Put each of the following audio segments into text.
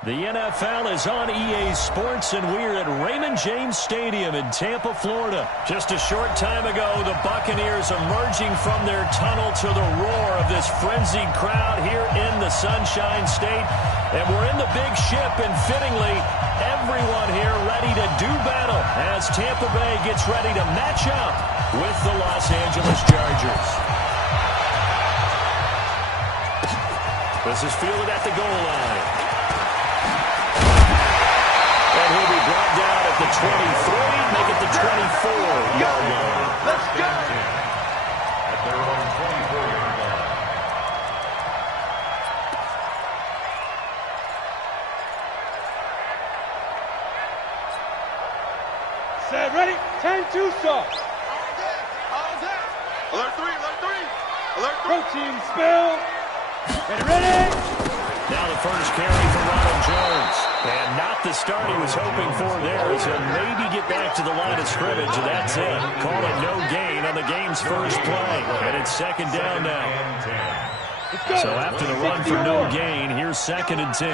The NFL is on EA Sports, and we're at Raymond James Stadium in Tampa, Florida. Just a short time ago, the Buccaneers emerging from their tunnel to the roar of this frenzied crowd here in the Sunshine State. And we're in the big ship, and fittingly, everyone here ready to do battle as Tampa Bay gets ready to match up with the Los Angeles Chargers. This is fielded at the goal line. And he'll be brought down at the 23, make it the 24-yard line. Let's go! At their own 24-yard line. Set, ready? 10-2 start. All day. Alert 3, alert 3. Alert 3. Protein spill. Get ready. Now the first carry for Ronald Jones. And not the start he was hoping for there, as he'll maybe get back to the line of scrimmage, and that's it. Call it no gain on the game's first play. And it's second down now. So after the run for no gain, here's second and 10.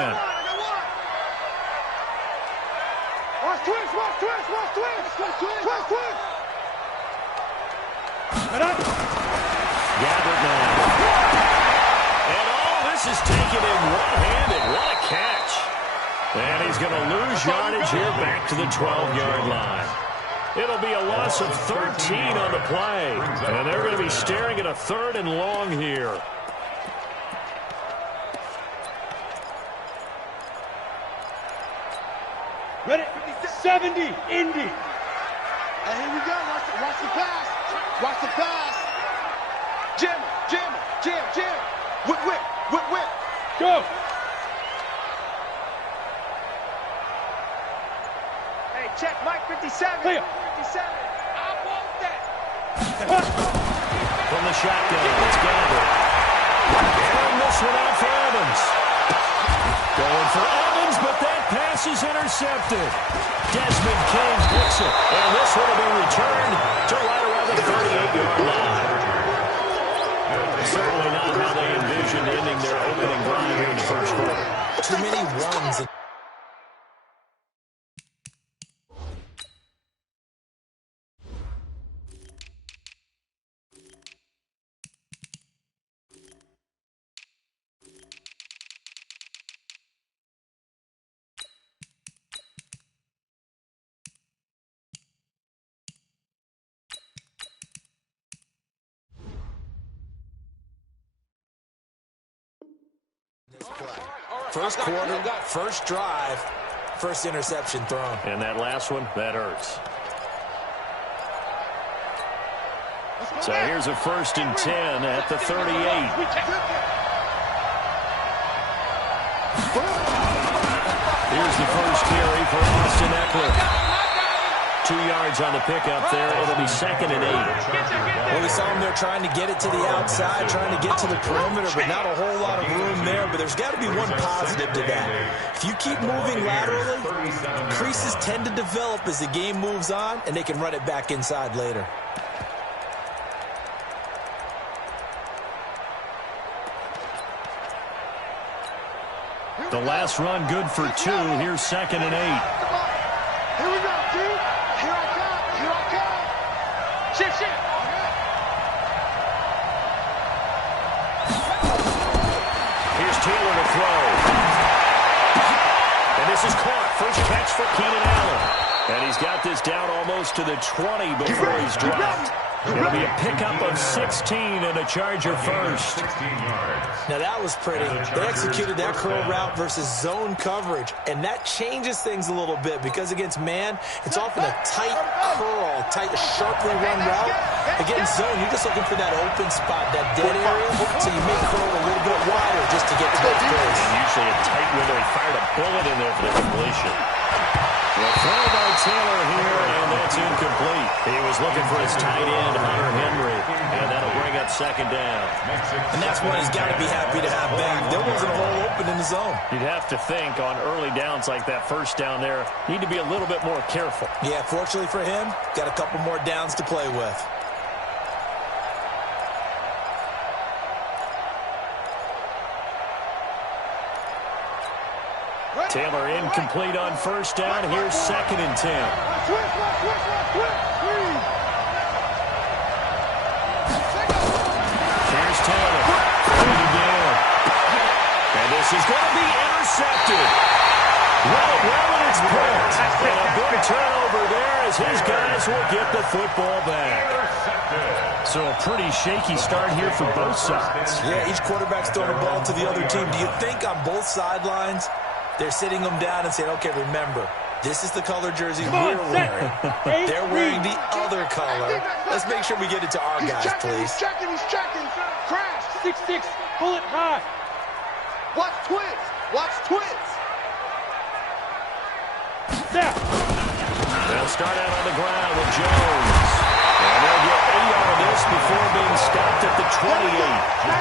Watch twist, watch twist, watch twist. Twist, twist. Gabbert now. And all this is taken in one-handed. What a catch. And he's going to lose yardage here back to the 12-yard line. It'll be a loss of 13 on the play. And they're going to be staring at a 3rd and long here. Ready? 70, Indy. And here we go. Watch the pass. Watch the pass. Jam, jam, jam, jam. Whip, whip, whip, whip. Go. Hey, check Mike 57. Clear. 57. I want that. From the shotgun, it's Gabbert. And this one out for Evans. Going for Evans, but that pass is intercepted. Desmond King picks it, and this one will be returned to right around the 38-yard line. Certainly not how they envisioned ending their opening drive here in the first quarter. Too many runs. First quarter, first drive, first interception thrown. And that last one, that hurts. So here's a 1st and 10 at the 38. Here's the first carry for Austin Eckler. 2 yards on the pickup there. It'll be 2nd and 8. Well, we saw him there trying to get it to the outside, trying to get to the perimeter, but not a whole lot of room there. But there's got to be one positive to that. If you keep moving laterally, creases tend to develop as the game moves on, and they can run it back inside later. The last run good for 2. Here's 2nd and 8. Here we go, dude. Here I come. Here I come. Shift, shift. Here's Taylor to throw. And this is caught. First catch for Keenan Allen. And he's got this down almost to the 20 before he's dropped. It'll be a pickup of 16 and a Charger first. Now that was pretty. They executed that curl route versus zone coverage, and that changes things a little bit because against man, it's often a tight curl, tight, sharply run route. Against zone, you're just looking for that open spot, that dead area, so you make curl a little bit wider just to get to that place. And usually a tight window. He fired a bullet in there for the completion. Well, throw by Taylor here, and that's incomplete. He was looking for his tight end, Hunter Henry, and that'll bring up 2nd down. And that's what he's got to be happy to have back. There wasn't a hole open in the zone. You'd have to think on early downs like that first down there, need to be a little bit more careful. Yeah, fortunately for him, got a couple more downs to play with. Taylor incomplete on 1st down. Here's 2nd and 10. Switch. Here's Taylor. Throwing again. And this is going to be intercepted. Well, and it's picked. And a big turnover there as his guys will get the football back. So a pretty shaky start here for both sides. Yeah, each quarterback's throwing the ball to the other team. Do you think on both sidelines they're sitting them down and saying, okay, remember, this is the color jersey we're wearing. They're wearing the other color. Let's make sure we get it to our guys, please. He's checking. Crash. 6-6. Pull it high. Watch twins. Watch twins. Step. They'll start out on the ground with Jones. And they'll get 8 out of this before being stopped at the 28.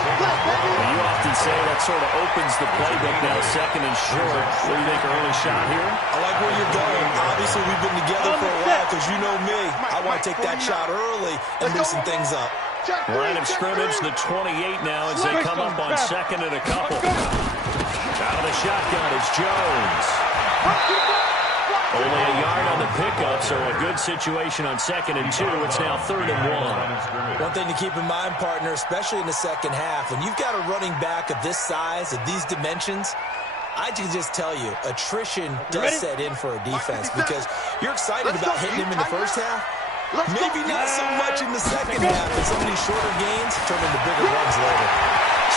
Well, you often say that sort of opens the playbook now, 2nd and short. What do you think, early shot here? I like where you're going. Obviously, we've been together for a while because you know me. I want to take that shot early and loosen things up. Line of scrimmage, the 28 now as they come up on 2nd and a couple. Out of the shotgun is Jones. Only a yard on the pickup, so a good situation on 2nd and 2. It's now 3rd and 1. One thing to keep in mind, partner, especially in the second half, when you've got a running back of this size, of these dimensions, I can just tell you, attrition does set in for a defense because you're excited about hitting him in the first half. Maybe not so much in the second half, and some of these shorter gains turn into bigger runs later.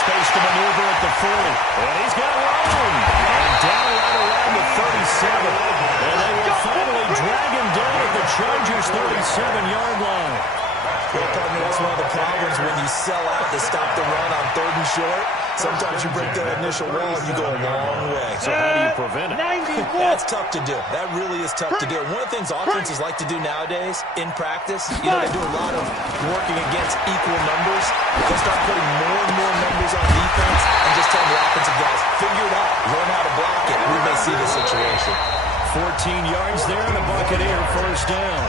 Space to maneuver at the 40. And he's got room. And down right around the 37. And they will finally drag him down at the Chargers' 37-yard line. Well, partner, that's one of the problems when you sell out to stop the run on 3rd and short. Sometimes you break that initial wall and you go a long way. So how do you prevent it? That's tough to do. That really is tough to do. One of the things offenses like to do nowadays in practice, you know, they do a lot of working against equal numbers. They'll start putting more and more numbers on defense and just tell the offensive guys, figure it out, learn how to block it. We may see this situation. 14 yards there and a Buccaneer 1st down.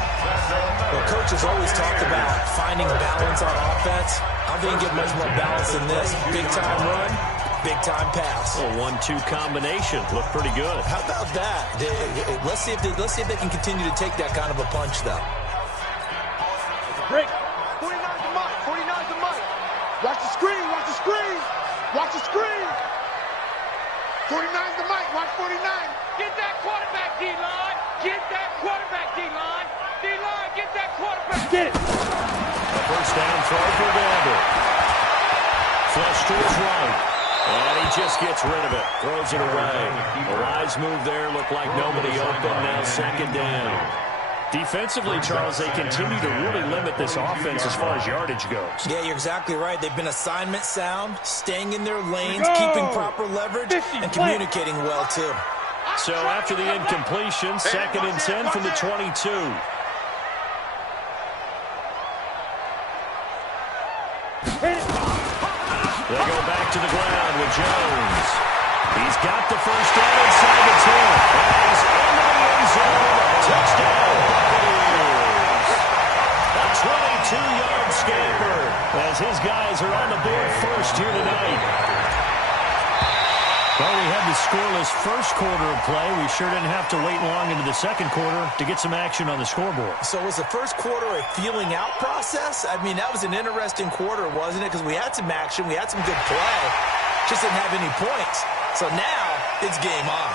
Well, coaches always talk about finding balance on offense. I don't think you get much more balance than this. Big-time run, big-time pass. A 1-2 combination. Looked pretty good. How about that? Let's see if they can continue to take that kind of a punch, though. Break. 49's the mic. 49's the mic. Watch the screen. Watch the screen. Watch the screen. 49's the mic. Watch 49. Get that quarterback, D-line. Get that quarterback, D-line. D-line, get that quarterback. Get it. A 1st down throw for Gamble. Flush to his right. And he just gets rid of it. Throws it away. A wise move there. Looked like nobody open. Now second down. Defensively, Charles, they continue to really limit this offense as far as yardage goes. Yeah, you're exactly right. They've been assignment sound, staying in their lanes, keeping proper leverage, and communicating well, too. So after the incompletion, second and 10 from the 22. They go back to the ground with Jones. He's got the first down inside the 10. And he's into the end zone. Touchdown, Buccaneers. A 22-yard scamper as his guys are on the board first here tonight. Well, we had the scoreless first quarter of play. We sure didn't have to wait long into the second quarter to get some action on the scoreboard. So was the first quarter a feeling out process? I mean, that was an interesting quarter, wasn't it? Because we had some action, we had some good play, just didn't have any points. So now it's game on.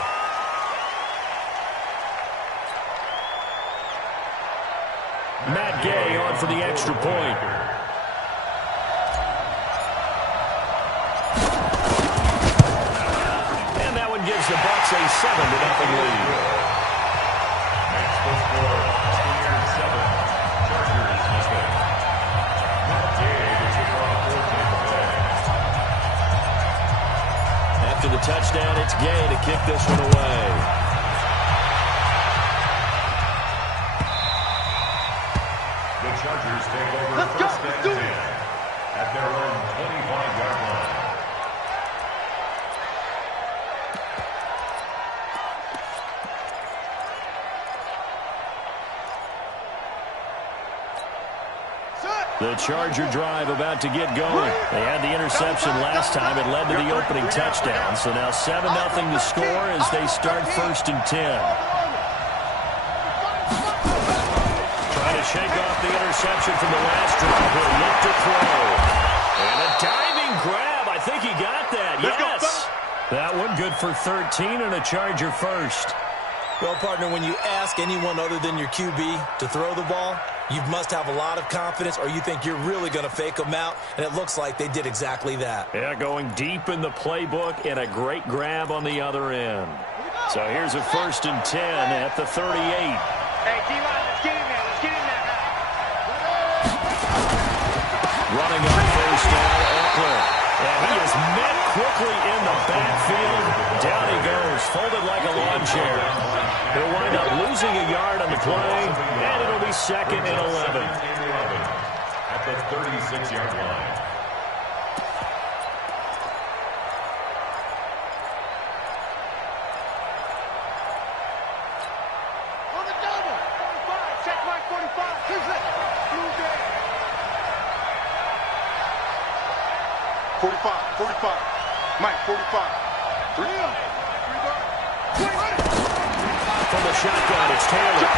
Matt Gay on for the extra point. Gives the Bucs a 7-0 lead. After the touchdown, it's Gay to kick this one away. The Chargers take over first and 10 at their own 25-yard line. The Charger drive about to get going. They had the interception last time. It led to the opening touchdown. So now 7-0 to score as they start first and 10. Trying to shake off the interception from the last drive. He'll look to throw. And a diving grab. I think he got that. Yes. That one good for 13 and a Charger first. Well, partner, when you ask anyone other than your QB to throw the ball, you must have a lot of confidence or you think you're really going to fake them out, and it looks like they did exactly that. Yeah, going deep in the playbook and a great grab on the other end. So here's a first and 10 at the 38. Hey, D-line, let's get in there. Let's get in there now. Running on first down, Eckler. And he is met quickly in the backfield. Down he goes, folded like a lawn chair. He'll wind up losing a yard on the play, and it'll be second and 11. At the 36-yard line. On the double. 45. Check mark 45. Who's it? Blue day. 45, 45. Mike, 45. 3. From the shotgun, it's Taylor.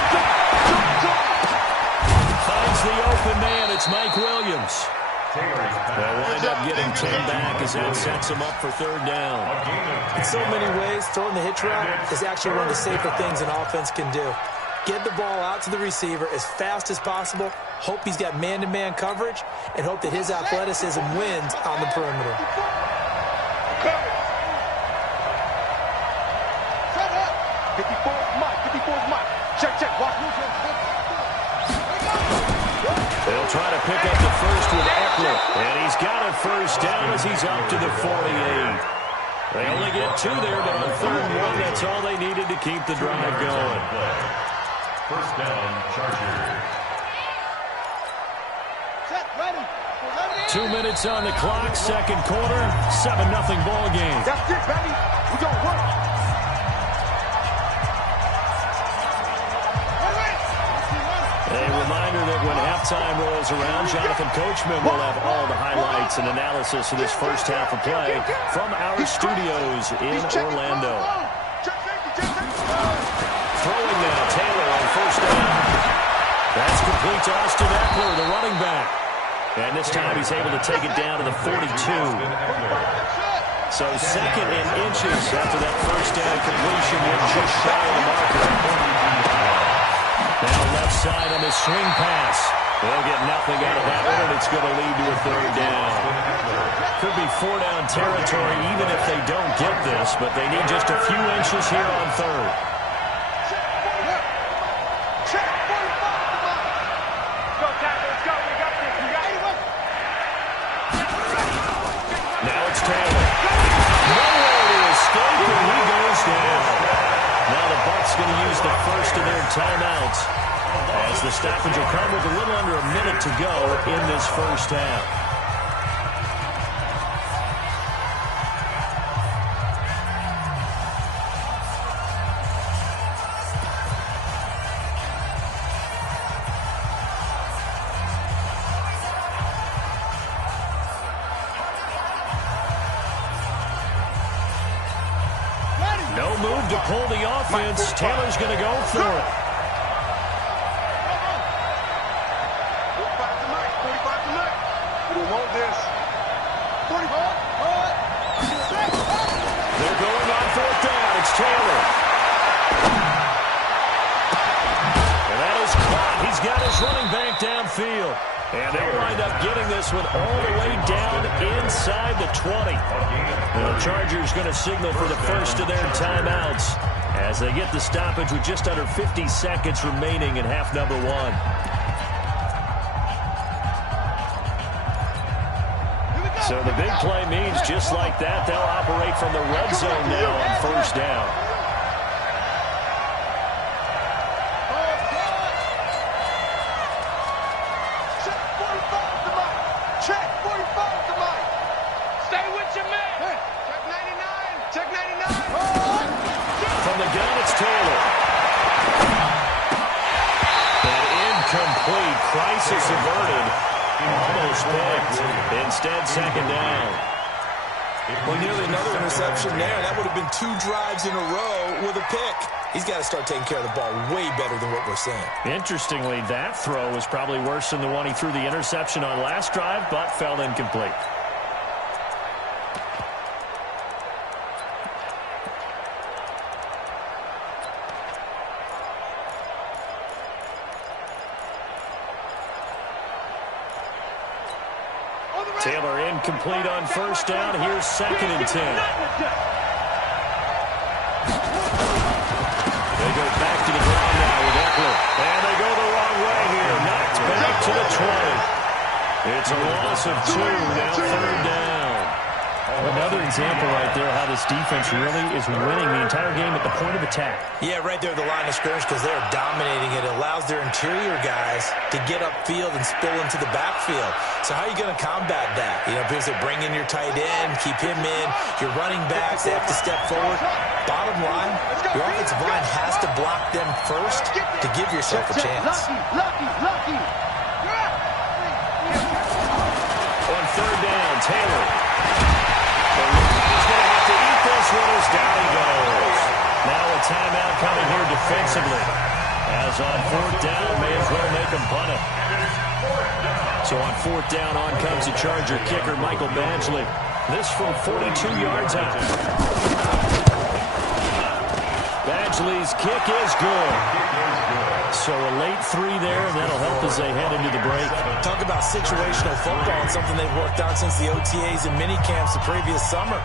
Finds the open man. It's Mike Williams. They'll wind up getting 10 back as that sets him up for third down. In so many ways, throwing the hitch route is actually one of the safer things an offense can do. Get the ball out to the receiver as fast as possible, hope he's got man-to-man coverage, and hope that his athleticism wins on the perimeter. 54 is Mike. 54 is Mike. Check. Watch. They'll try to pick up the first with Eckler. And he's got a first down as he's up to the 48. They only get 2 there, but on third and 1, that's all they needed to keep the drive going. First down, Chargers. Set, ready. 2 minutes on the clock, second quarter, 7-0 ball game. That's it, baby. We gonna work. A reminder that when halftime rolls around, Jonathan Coachman will have all the highlights and analysis of this first half of play from our studios in Orlando. Throwing now, Taylor on first down. That's complete to Austin Eckler, the running back. And this time he's able to take it down to the 42. So second in inches after that first down completion. We're just shy of the marker. Now left side on the swing pass. They'll get nothing out of that one, and it's going to lead to a third down. Could be four-down territory even if they don't get this, but they need just a few inches here on third. Now it's Taylor. Nowhere to escape, and he goes down. Now the Bucs going to use the first of their timeouts, as the stoppage will come with a little under a minute to go in this first half. No move to pull the offense. Taylor's going to go for it. 45 tonight. 45 tonight. We want this. 45. They're going on fourth down. It's Taylor. And that is caught. He's got his running back downfield. And they'll wind up getting this one all the way down inside the 20. And the Chargers going to signal for the first of their timeouts as they get the stoppage with just under 50 seconds remaining in half number one. So the big play means just like that, they'll operate from the red zone now on first down. From the gun, it's Taylor. And incomplete. Crisis averted. Almost picked. Instead, second down. Well, nearly another interception there. That would have been 2 drives in a row with a pick. He's got to start taking care of the ball way better than what we're seeing. Interestingly, that throw was probably worse than the one he threw the interception on last drive, but fell incomplete. Taylor incomplete on first down. Here's second and 10. They go back to the ground now with Eckler. And they go the wrong way here. Knocked back to the 20. It's a loss of 2. Now third down. Another example right there how this defense really is winning the entire game at the point of attack. Yeah, right there at the line of scrimmage because they're dominating it. It allows their interior guys to get upfield and spill into the backfield. So how are you going to combat that? You know, because they bring in your tight end, keep him in. Your running backs, they have to step forward. Bottom line, your offensive line has to block them first to give yourself a chance. Lucky. On third down, Taylor. He's going to have to eat this one as down he goes. Now a timeout coming here defensively. As on fourth down, may as well make him punt it. So on fourth down, on comes the Charger kicker, Michael Badgley. This from 42 yards out. Badgley's kick is good. So a late 3 there, and that'll help as they head into the break. Talk about situational football and something they've worked out since the OTAs and minicamps the previous summer.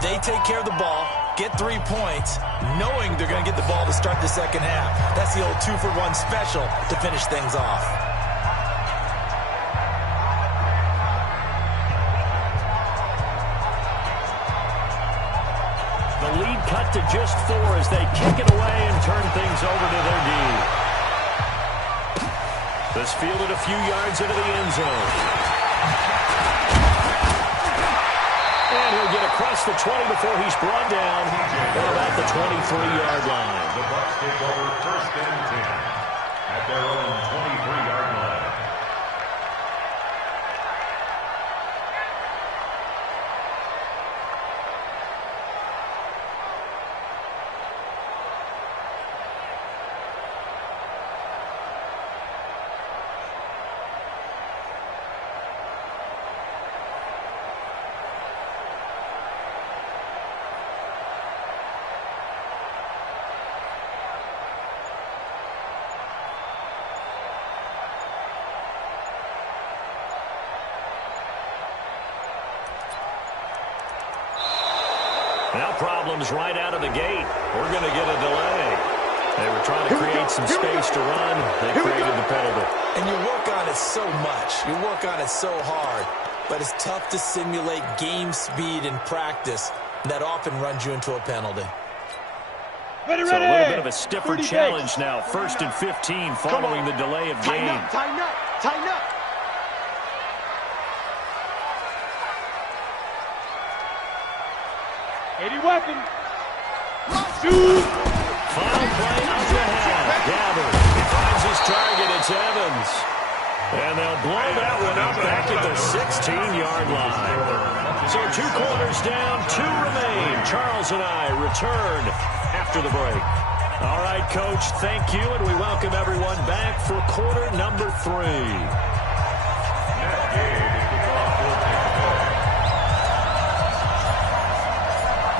They take care of the ball, get 3 points, knowing they're going to get the ball to start the second half. That's the old 2-for-1 special to finish things off. The lead cut to just 4 as they kick it away and turn things over to their D. This fielded a few yards into the end zone. And he'll get across the 20 before he's brought down at about the 23-yard line. The Bucs take over first and 10 at their own 23-yard line. Now problems right out of the gate. We're going to get a delay. They were trying to create some space to run. They created the penalty. And you work on it so much. You work on it so hard. But it's tough to simulate game speed in practice. And that often runs you into a penalty. So a little bit of a stiffer challenge now. 1st and 15 following the delay of game. Tighten up, tighten up. Any weapon. Shoot. Final play of the half. Gabbard. He finds his target. It's Evans. And they'll blow that one up back at the 16-yard line. So 2 quarters down, 2 remain. Charles and I return after the break. All right, Coach, thank you, and we welcome everyone back for quarter number 3.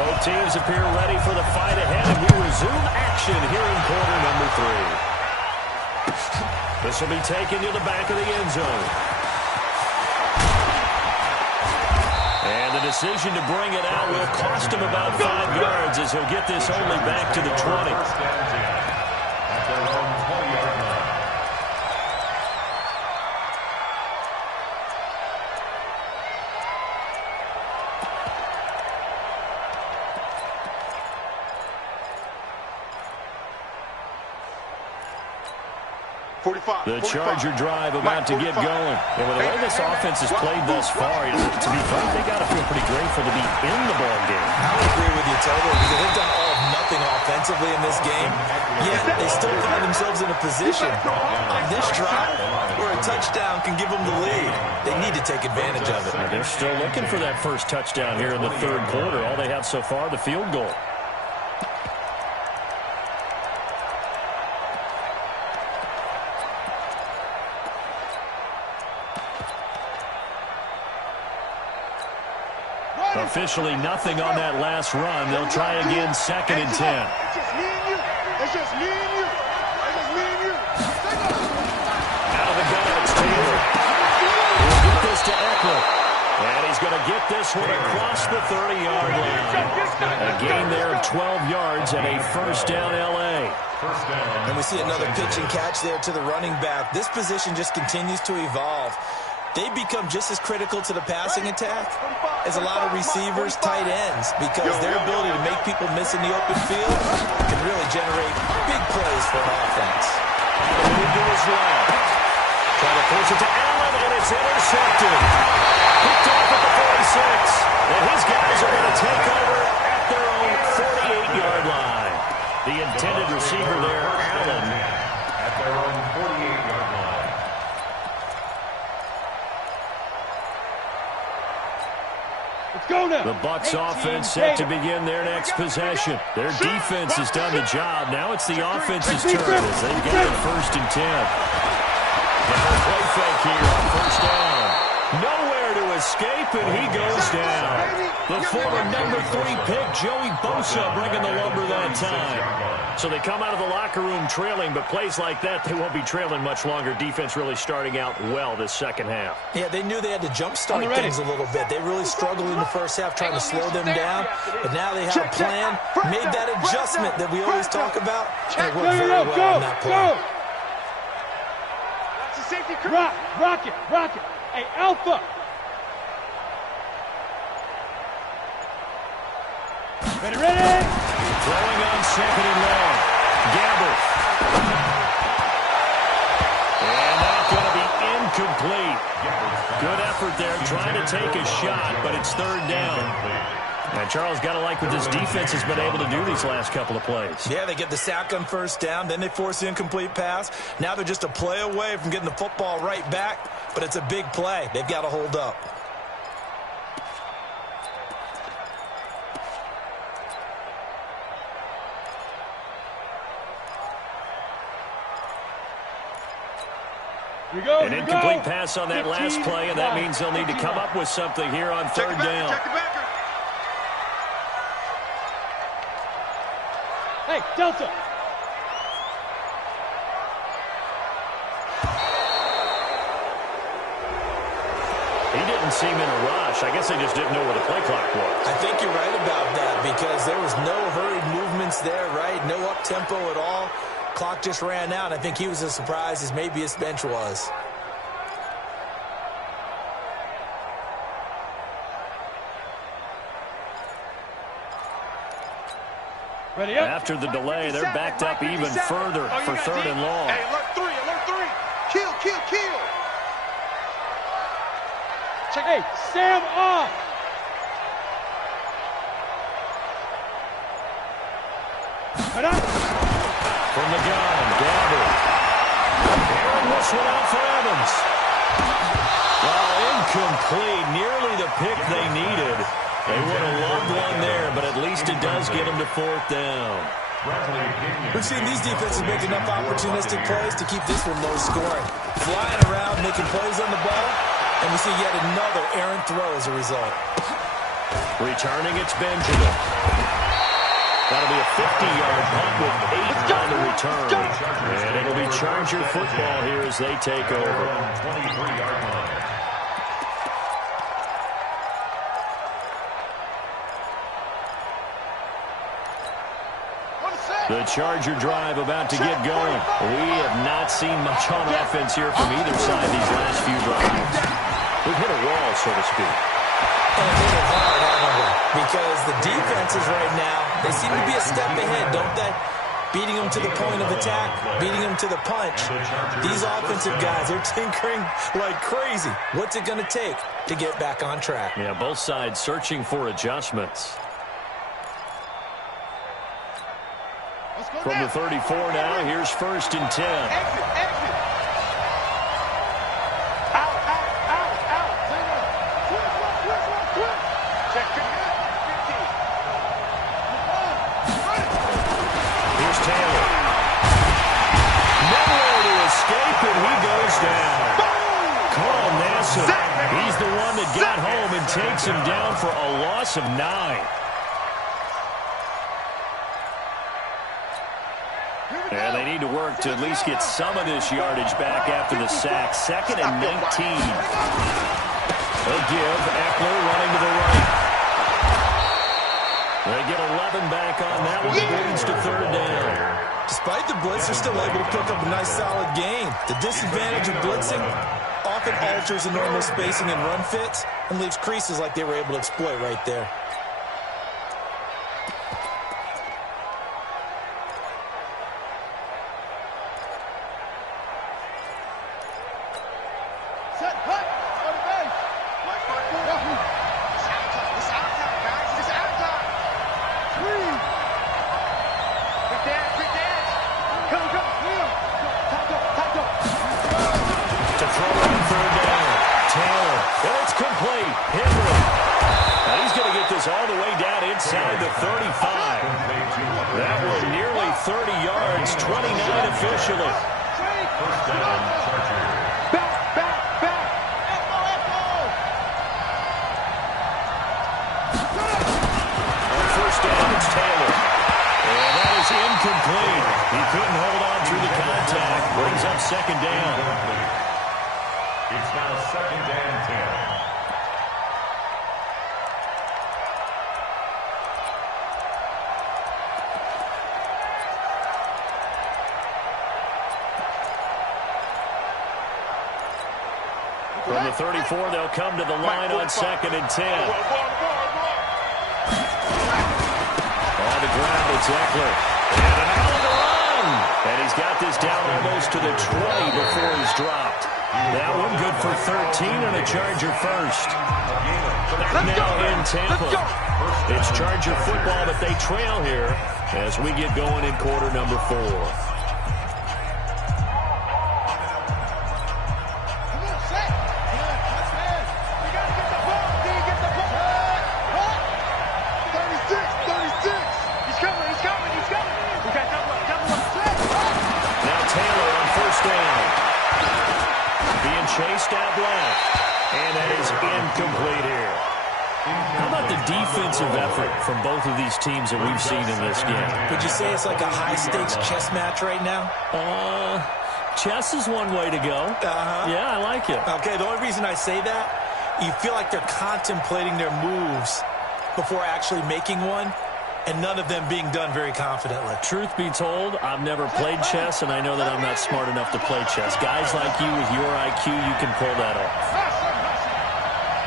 Both teams appear ready for the fight ahead, and we resume action here in quarter number 3. This will be taken to the back of the end zone. And the decision to bring it out will cost him about 5 yards as he'll get this only back to the 20. At their own 20-yard line. The Charger drive about to get going. And with the way this offense has played thus far, to be frank, they got to feel pretty grateful to be in the ball game. I would agree with you totally because they've done all of nothing offensively in this game, yet they still find themselves in a position on this drive where a touchdown can give them the lead. They need to take advantage of it. Now they're still looking for that first touchdown here in the 3rd quarter. All they have so far, the field goal. Officially nothing on that last run. They'll try again, 2nd and 10. It's just me and you. It's just me and you. It's just me and you. Out of the gun, it's Taylor. He'll get this to Eckler. And he's going to get this one across the 30-yard line. A gain there of 12 yards and a first down L.A. And we see another pitch and catch there to the running back. This position just continues to evolve. They become just as critical to the passing attack as a lot of receivers, tight ends, because their ability to make people miss in the open field can really generate big plays for an offense. Move to his left. Trying to force it to Allen, and it's intercepted. Picked off at the 46. And his guys are going to take over at their own 48-yard line. The intended receiver there, Allen. At their own 48-yard line. The Bucs offense set to begin their next possession. Their defense has done the job. Now it's the offense's turn as they've got it 1st and 10. And play fake here on 1st down. Nowhere to escape, and he goes down. The former number 3 pick, Joey Bosa, bringing the lumber that time. So they come out of the locker room trailing, but plays like that, they won't be trailing much longer. Defense really starting out well this 2nd half. Yeah, they knew they had to jumpstart things a little bit. They really struggled in the 1st half trying to slow them down, but now they have a plan, made that adjustment that we always talk about, and it worked very well on that play. Rocket. Hey, Alpha. Ready. Throwing on 2nd and long. Gabbard. And that's going to be incomplete. Good effort there, trying to take a shot, but it's 3rd down. And Charles, got to like what this defense has been able to do these last couple of plays. Yeah, they get the sack on 1st down, then they force the incomplete pass. Now they're just a play away from getting the football right back, but it's a big play. They've got to hold up. An incomplete pass on that last play, and that means they'll need to come up with something here on 3rd down. Hey, Delta. He didn't seem in a rush. I guess they just didn't know where the play clock was. I think you're right about that because there was no hurried movements there, right? No up-tempo at all. Clock just ran out. I think he was as surprised as maybe his bench was. Ready up. After the delay, they're backed up even further for 3rd and long. Hey, alert 3, alert 3. Kill, kill, kill. Hey, Sam off. From the gun, gathered. And this one out for Evans. Well, incomplete. Nearly the pick they needed. They would have loved one there, but at least it does get them to 4th down. We've seen these defenses make enough opportunistic plays to keep this one low scoring. Flying around, making plays on the ball, and we see yet another errant throw as a result. Returning, it's Benjamin. That'll be a 50-yard punt with 8 on the return. And it'll be Charger football here as they take over. 23-yard line. The Charger drive about to get going. We have not seen much on offense here from either side these last few drives. We've hit a wall, so to speak. And hit it hard, haven't we? Because the defenses right now, they seem to be a step ahead, don't they? Beating them to the point of attack, beating them to the punch. These offensive guys, they're tinkering like crazy. What's it going to take to get back on track? Yeah, both sides searching for adjustments. From the 34 now, here's 1st and 10. Exit, exit. Out, out, out, out. Switch. Check, check it out. 15. Here's Taylor. Nowhere to escape, and he goes down. Carl Nassib. He's the one that got home and takes him down for a loss of 9. And they need to work to at least get some of this yardage back after the sack. 2nd and 19. They'll give. Eckler running to the right. They get 11 back on that one. It leads to 3rd down. Despite the blitz, they're still able to pick up a nice solid gain. The disadvantage of blitzing often alters the normal spacing and run fits and leaves creases like they were able to exploit right there. All the way down inside the 35. That was nearly 30 yards, 29 officially. First down, Charger. Back. On 1st down, it's Taylor. And that is incomplete. He couldn't hold on through the contact. Brings up 2nd down. It's now 2nd and 10. From the 34, they'll come to the line on 2nd and 10. On the ground, it's Eckler. And an hell of a run! And he's got this down almost to the 20 before he's dropped. That one good for 13 and a Charger first. Now in Tampa. It's Charger football, but they trail here as we get going in quarter number 4. Chased out left, and that is incomplete here. How about the defensive effort from both of these teams that we've seen in this game? Would you say it's like a high-stakes chess match right now? Chess is one way to go. Uh-huh. Yeah, I like it. Okay, the only reason I say that you feel like they're contemplating their moves before actually making one, and none of them being done very confidently. Truth be told, I've never played chess, and I know that I'm not smart enough to play chess. Guys like you with your IQ, you can pull that off.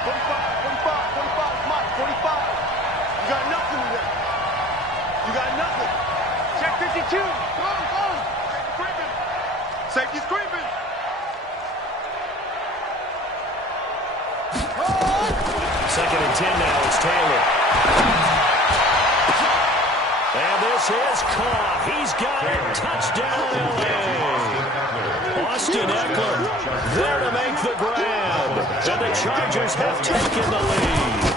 45, Mike, 45. You got nothing with that. You got nothing. Check 52. Go. Safety screaming. Second and 10 now. It's Taylor. And this is caught. He's got it. Touchdown, L.A. Austin Eckler there to make the grab. And the Chargers have taken the lead.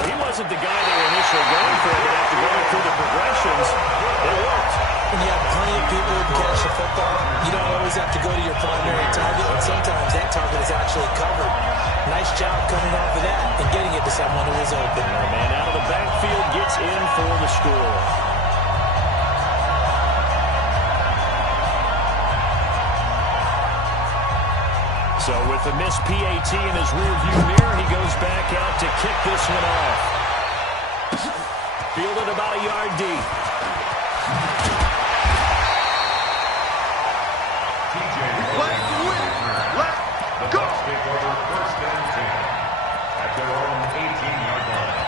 Well, he wasn't the guy they were initially going for, but after going through the progressions, it worked. When you have plenty of people who can catch the football, you don't always have to go to your primary target, and sometimes that target is actually covered. Nice job coming off of that and getting it to someone who is open. And a man out of the backfield gets in for the score. So with the missed PAT in his rearview mirror, he goes back out to kick this one off. Fielded about a yard deep. The Bucs take over first and 10 at their own 18-yard line.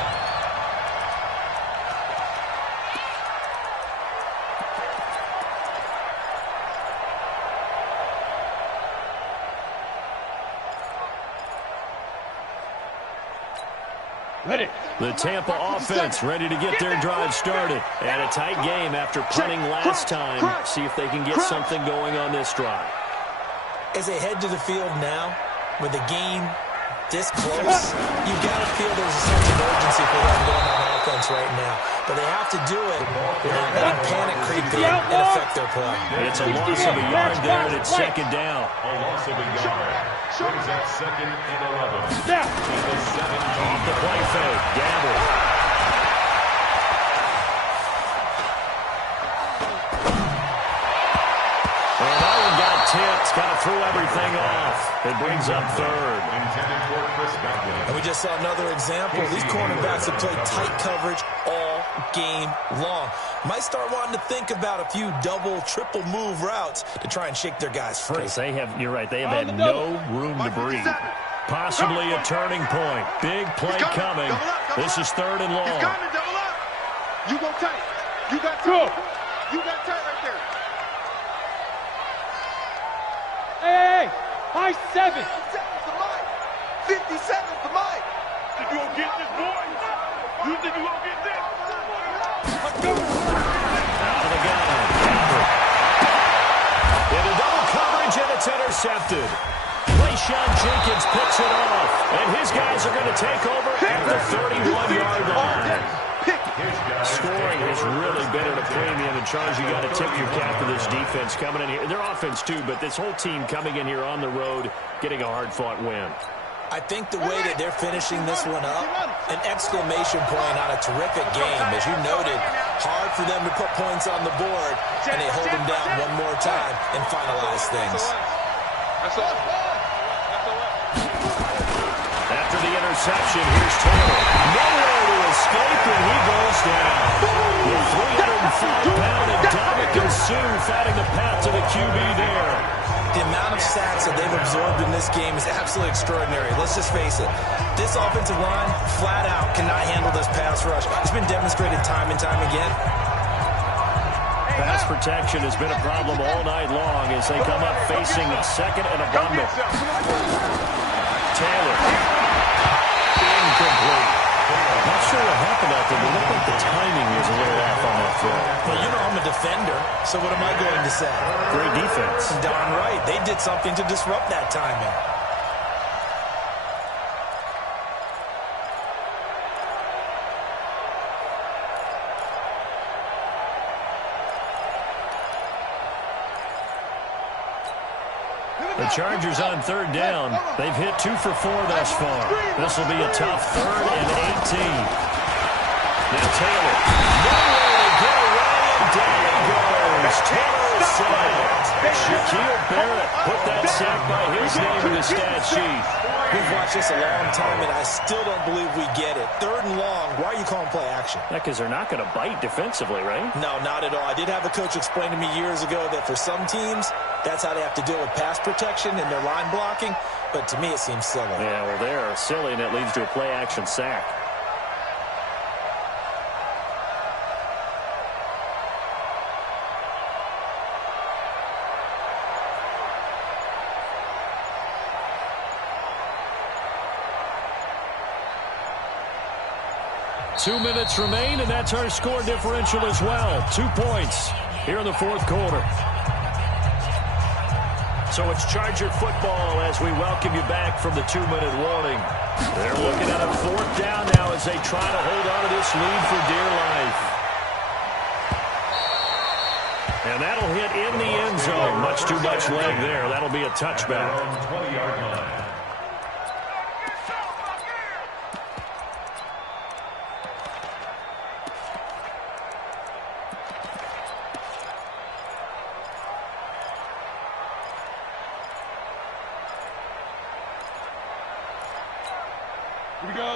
Ready. The Tampa offense ready to get their drive started. And a tight game after punting last time. See if they can get something going on this drive. As they head to the field now, with the game this close, you've got to feel there's a sense of urgency for them going on offense right now. But they have to do it without letting panic creep in and affect their play. It's a loss of a yard there, and it's second down. A loss of a yard brings up second and 11. Now. Off the play fake, Gamble. Tipped, kind of threw everything off. It brings up third. And we just saw another example. These cornerbacks have played tight coverage all game long. Might start wanting to think about a few double, triple move routes to try and shake their guys free. They have, you're right, they have had no room to breathe. Possibly a turning point. Big play coming. This is third and long. He's coming, double up. You go tight. You got tight. You got tight right there. Hey, high 7. 50 seconds to Mike. Think you gonna get this, boy? You think you gonna get this? Let's go. Out of the gun. Into double coverage, and it's intercepted. Rayshon Jenkins picks it off, and his guys are going to take over at the 31-yard line. Scoring has really been at a premium, and Charles, you got to tip your cap to this defense coming in here. Their offense too, but this whole team coming in here on the road, getting a hard-fought win. I think the way that they're finishing this one up, an exclamation point on a terrific game. As you noted, hard for them to put points on the board, and they hold them down one more time and finalize things. After the interception, here's Taylor. Nowhere to escape, and he goes down. With 305-pound Ndamukong Suh fighting the path to the QB there. The amount of sacks that they've absorbed in this game is absolutely extraordinary. Let's just face it. This offensive line, flat out, cannot handle this pass rush. It's been demonstrated time and time again. Pass protection has been a problem all night long as they come up facing a second and a bundle. Taylor. Incomplete. Not sure what happened out there, but it looked like the timing was a little off on that throw. Well, you know I'm a defender, so what am I going to say? Great defense. Darn right. They did something to disrupt that timing. The Chargers on third down. They've hit 2 for 4 thus far. This will be a tough 3rd and 18. Now Taylor. Nowhere to get away, and Down he goes. Total sack. Shaquille Barrett put that sack by his name in the stat sheet. We've watched this a long time, and I still don't believe we get it. 3rd and long. Why are you calling play action? Yeah, because they're not going to bite defensively, right? No, not at all. I did have a coach explain to me years ago that for some teams, that's how they have to deal with pass protection and their line blocking. But to me, it seems silly. Yeah, well, they're silly, and it leads to a play action sack. Two minutes remain, and that's our score differential as well. 2 points here in the 4th quarter. So it's Charger football as we welcome you back from the 2-minute warning. They're looking at a 4th down now as they try to hold on to this lead for dear life. And that'll hit in the end zone. Much too much leg there. That'll be a touchback. 20-yard line.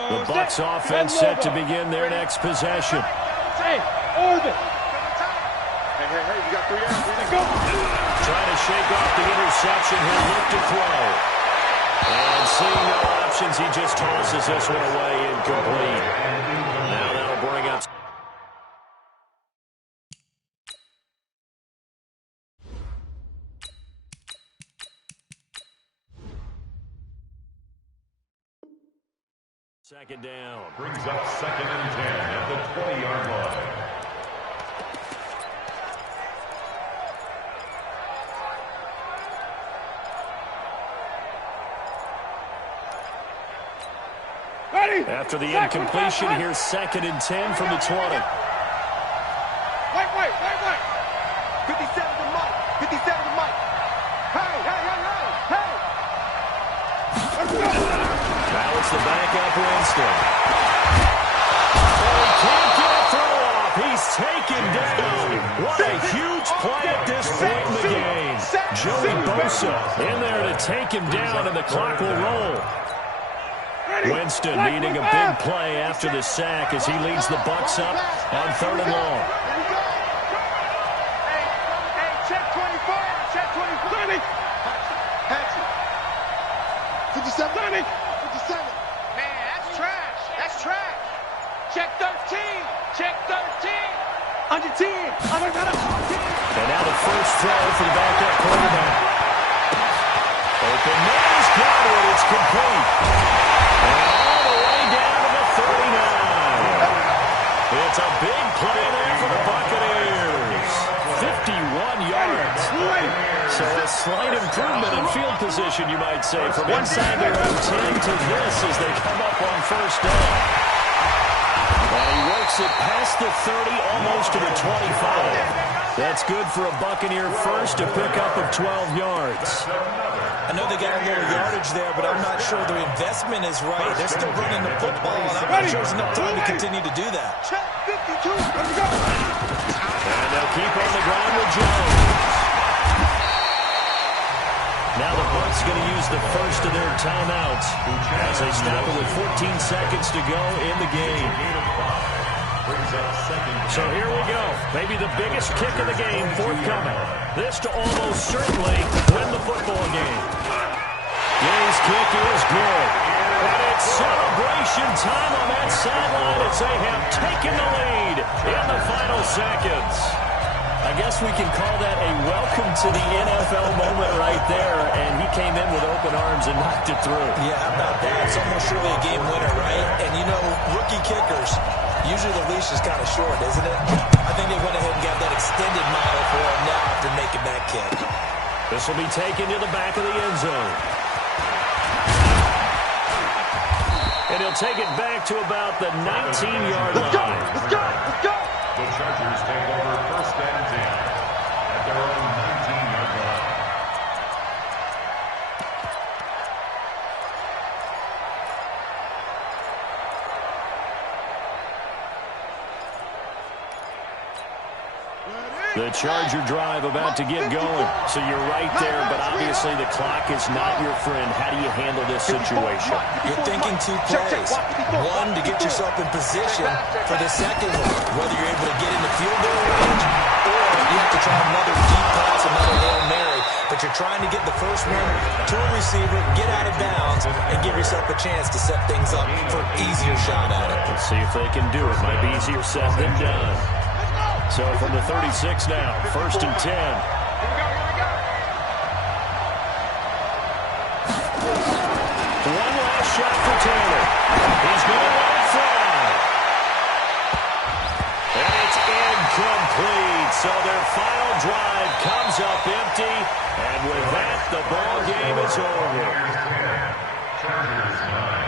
The Bucs offense set to begin their next possession. Hey, orbit. Hey, you got 3 yards. Go. Trying to shake off the interception. He'll look to throw. And seeing no options, he just tosses this one away incomplete. Now that'll bring up. Second down. Brings up 2nd and 10 at the 20-yard line. Ready. After the incompletion, here's 2nd and 10 from the 20. Wait. 57 to Mike. 57 to Mike. Hey. Let's go. Now it's the backup Winston. Oh, he can't get a throw off. He's taken down. What a huge play at this point in the game. Joey Bosa in there to take him down, and the clock will roll. Winston needing a big play after the sack as he leads the Bucs up on 3rd and long. Hey, check 24. Check 24. 57. 57. Man, that's trash. That's trash. Check 13. Check 13. Under 10. And now the first throw for the backup quarterback. Open man is got it. It's complete. And all the way down to the 39. It's a big play there for the Buccaneers. 51 yards. So a slight improvement in field position, you might say, from inside their own 10 to this as they come up on 1st down. And he works it past the 30, almost to the 25. That's good for a Buccaneer first, a pickup of 12 yards. I know they got a little yardage there, but I'm not sure the investment is right. They're still running the football, and I'm not sure there's enough time to continue to do that. Check 52. Let's go. And they'll keep on the ground with Jones. Now the Bucs going to use the first of their timeouts as they stop it with 14 seconds to go in the game. So here we go. Maybe the biggest kick of the game forthcoming. This to almost certainly win the football game. Gay's kick is good. And it's celebration time on that sideline as they have taken the lead in the final seconds. I guess we can call that a welcome to the NFL moment right there, and he came in with open arms and knocked it through. Yeah, how about that? It's almost surely a game winner, right? And, you know, rookie kickers, usually the leash is kind of short, isn't it? I think they went ahead and got that extended model for him now after making that kick. This will be taken to the back of the end zone. And he'll take it back to about the 19-yard line. Let's go. The Chargers take over 1st and 10 at their own 19-yard line. The Charger drive about to get going. So you're right there, but obviously the clock is not your friend. How do you handle this situation? You're thinking two plays. One, to get yourself in position for the second one, whether you're able to get into field goal range or you have to try another deep pass, another Hail Mary. But you're trying to get the first one to a receiver, get out of bounds, and give yourself a chance to set things up for an easier shot at it. Let's see if they can do it. Might be easier said than done. So from the 36 now, 1st and 10. Here we go. One last shot for Taylor. He's going to let it fly. And it's incomplete. So their final drive comes up empty. And with that, the ball game is over. Chargers 9.